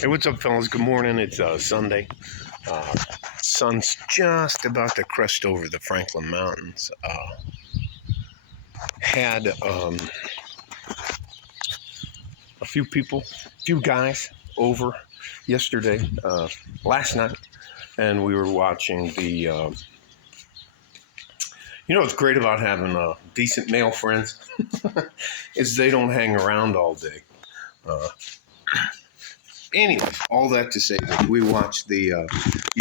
Hey, what's up, fellas? Good morning. It's Sunday. Uh, Sun's just about to crest over the Franklin Mountains. Had a few people, few guys over yesterday, last night, and we were watching the. What's great about having decent male friends is they don't hang around all day. Uh, Anyways, all that to say that we watched the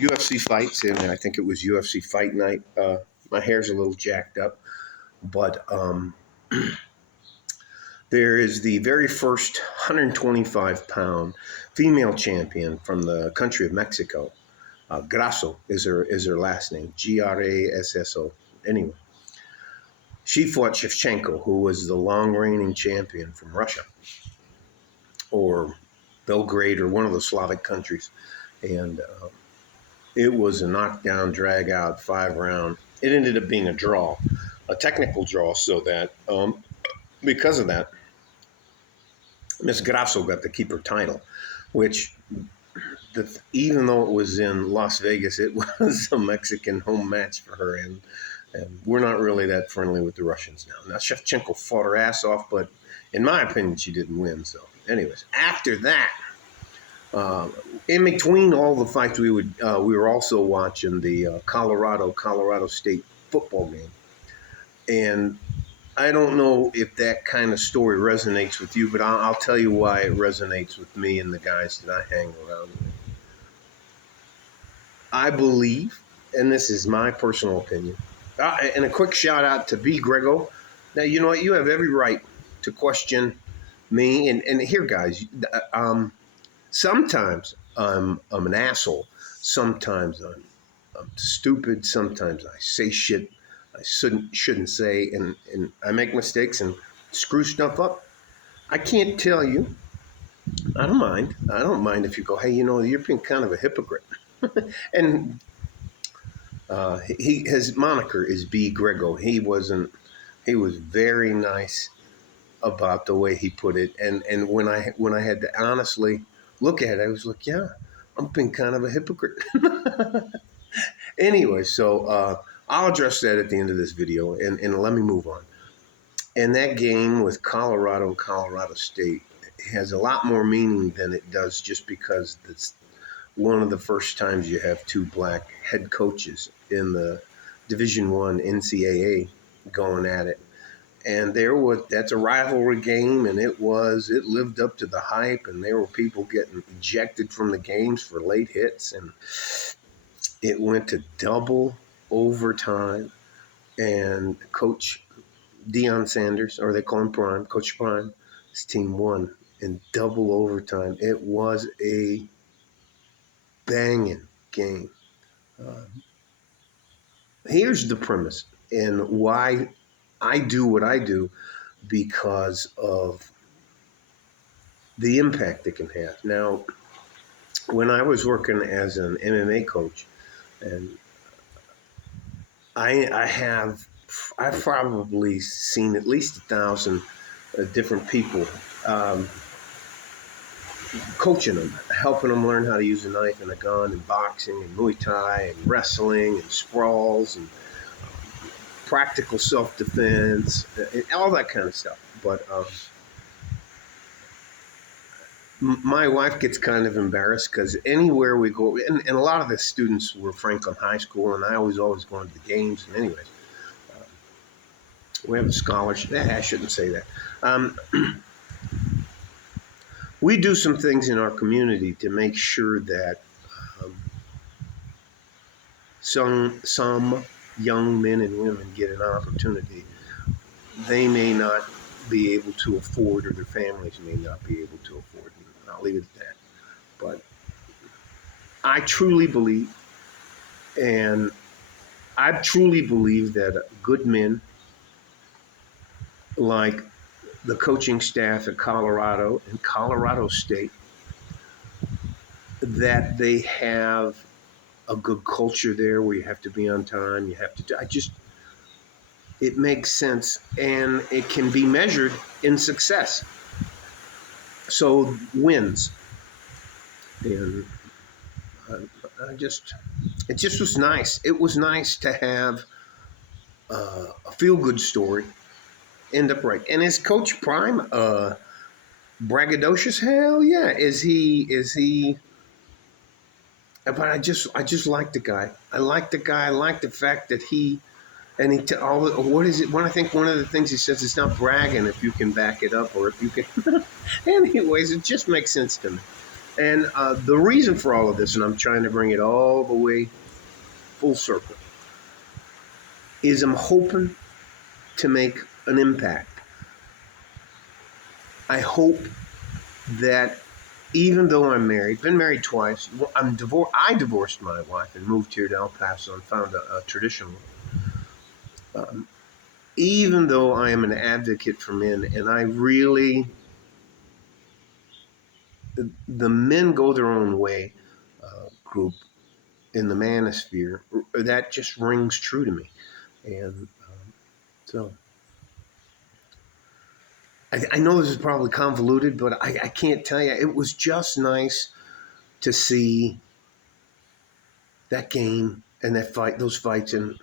UFC fights, and I think it was UFC Fight Night. My hair's a little jacked up, but there is the very first 125-pound female champion from the country of Mexico. Grasso is her last name, Grasso. Anyway, she fought Shevchenko, who was the long-reigning champion from Russia, or Belgrade, or one of the Slavic countries, and it was a knockdown, drag-out, 5-round. It ended up being a draw, a technical draw, so that because of that, Miss Grasso got to keep her title, which, even though it was in Las Vegas, it was a Mexican home match for her, and we're not really that friendly with the Russians now. Now, Shevchenko fought her ass off, but in my opinion, she didn't win. So, anyways, after that, in between all the fights, we were also watching the Colorado State football game, and I don't know if that kind of story resonates with you, but I'll tell you why it resonates with me and the guys that I hang around with. I believe, and this is my personal opinion, and a quick shout out to B. Grego. Now, you know what? You have every right to question me. And here, guys, sometimes I'm an asshole. Sometimes I'm stupid. Sometimes I say shit I shouldn't say, and I make mistakes and screw stuff up. I can't tell you. I don't mind. I don't mind if you go, hey, you're being kind of a hypocrite. And his moniker is B. Grego. He was very nice about the way he put it. And when I had to honestly look at it, I was like, yeah, I'm being kind of a hypocrite. Anyway, so I'll address that at the end of this video, and let me move on. And that game with Colorado and Colorado State has a lot more meaning than it does just because it's one of the first times you have two black head coaches in the Division I NCAA going at it. And that's a rivalry game, and it lived up to the hype, and there were people getting ejected from the games for late hits, and it went to double overtime, and Coach Deion Sanders, or they call him Prime, Coach Prime, his team won in double overtime. It was a banging game. Here's the premise and why I do what I do, because of the impact it can have. Now, when I was working as an MMA coach, and I've probably seen at least 1,000 different people, coaching them, helping them learn how to use a knife and a gun, and boxing and Muay Thai and wrestling and sprawls and practical self-defense and all that kind of stuff. But my wife gets kind of embarrassed because anywhere we go, and a lot of the students were Franklin High School, and I was always going to the games. And anyways, we have a scholarship. I shouldn't say that. We do some things in our community to make sure that some young men and women get an opportunity they may not be able to afford, or their families may not be able to afford. And I'll leave it at that. But I truly believe, and I truly believe that good men like the coaching staff at Colorado and Colorado State, that they have a good culture there where you have to be on time. You have to, it makes sense, and it can be measured in success. So wins. And I just, it just was nice. It was nice to have a feel good story end up right. And is Coach Prime braggadocious? Hell yeah. Is he? Is he? But I just like the guy. I like the guy. I like the fact that he and he. What is it? When I think one of the things he says, it's not bragging if you can back it up or if you can. Anyways, it just makes sense to me. And the reason for all of this, and I'm trying to bring it all the way full circle, is I'm hoping to make an impact. I hope that even though I'm married, been married twice, I'm divorced. I divorced my wife and moved here to El Paso and found a traditional. Even though I am an advocate for men, and I really, the men go their own way group in the manosphere, that just rings true to me. And so I know this is probably convoluted, but I can't tell you. It was just nice to see that game and that fight, those fights, and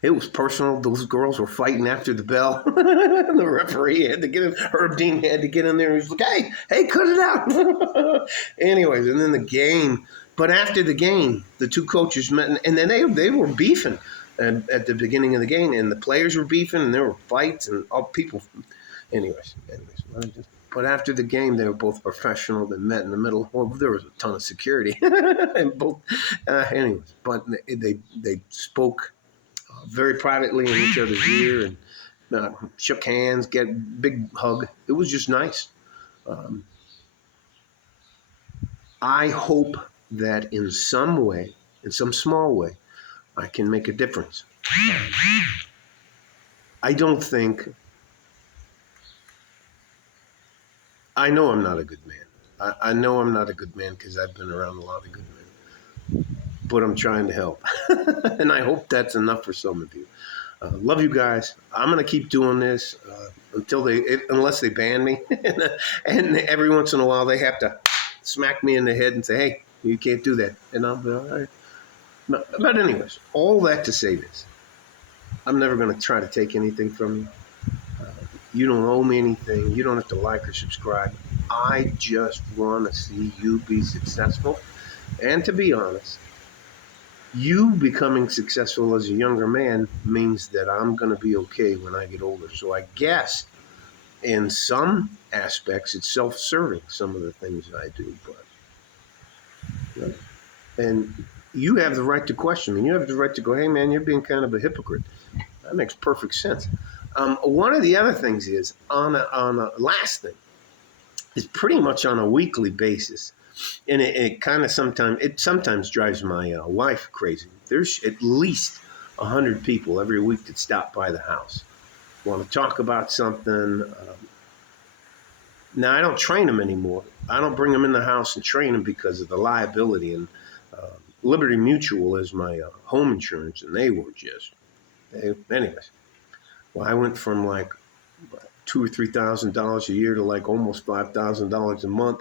it was personal. Those girls were fighting after the bell. The referee had to get him. Herb Dean had to get in there. He was like, hey, cut it out. Anyways, and then the game. But after the game, the two coaches met, and then they were beefing at the beginning of the game, and the players were beefing, and there were fights, and all people. Anyways. But after the game, they were both professional. They met in the middle. Well, there was a ton of security, and both. Anyways, but they spoke very privately in each other's ear and shook hands, get a big hug. It was just nice. I hope that in some way, in some small way, I can make a difference. I don't think, I know I'm not a good man. I know I'm not a good man because I've been around a lot of good men, but I'm trying to help. And I hope that's enough for some of you. Love you guys. I'm gonna keep doing this unless they ban me, and every once in a while they have to smack me in the head and say, "Hey, you can't do that," and I'll be all right. But anyways, all that to say this: I'm never gonna try to take anything from you. You don't owe me anything. You don't have to like or subscribe. I just want to see you be successful, and to be honest, you becoming successful as a younger man means that I'm going to be okay when I get older. So I guess in some aspects it's self-serving, some of the things I do. But and you have the right to question me. You have the right to go, hey man, you're being kind of a hypocrite. That makes perfect sense. One of the other things is on a last thing is pretty much on a weekly basis. And it kind of sometimes drives my wife crazy. There's at least 100 people every week that stop by the house, want to talk about something. Now I don't train them anymore. I don't bring them in the house and train them because of the liability. And Liberty Mutual is my home insurance, and they were just anyways. Well, I went from like $2,000 or $3,000 a year to like almost $5,000 a month.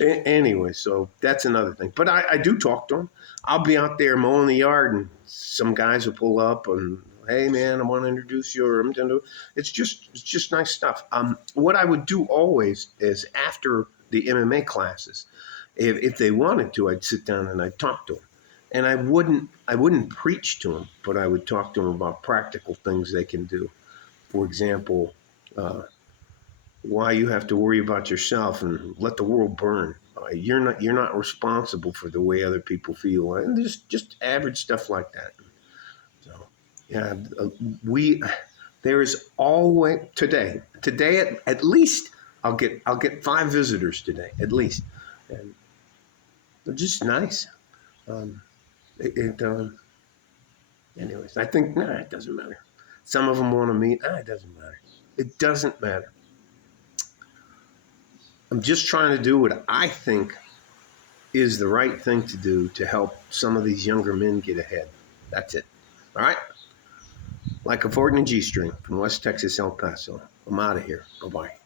Anyway, so that's another thing. But I do talk to them. I'll be out there mowing the yard, and some guys will pull up and, hey man, I want to introduce you. Or it's just nice stuff. What I would do always is after the MMA classes, if they wanted to, I'd sit down and I'd talk to them. And I wouldn't preach to them, but I would talk to them about practical things they can do. For example, why you have to worry about yourself and let the world burn. You're not responsible for the way other people feel, and just average stuff like that. So yeah, there is always today at least I'll get 5 visitors today at least, and they're just nice. Anyways, I think it doesn't matter. Some of them want to meet. It doesn't matter. It doesn't matter. I'm just trying to do what I think is the right thing to do to help some of these younger men get ahead. That's it. All right? Like a Ford and a G-string from West Texas, El Paso. I'm out of here. Bye-bye.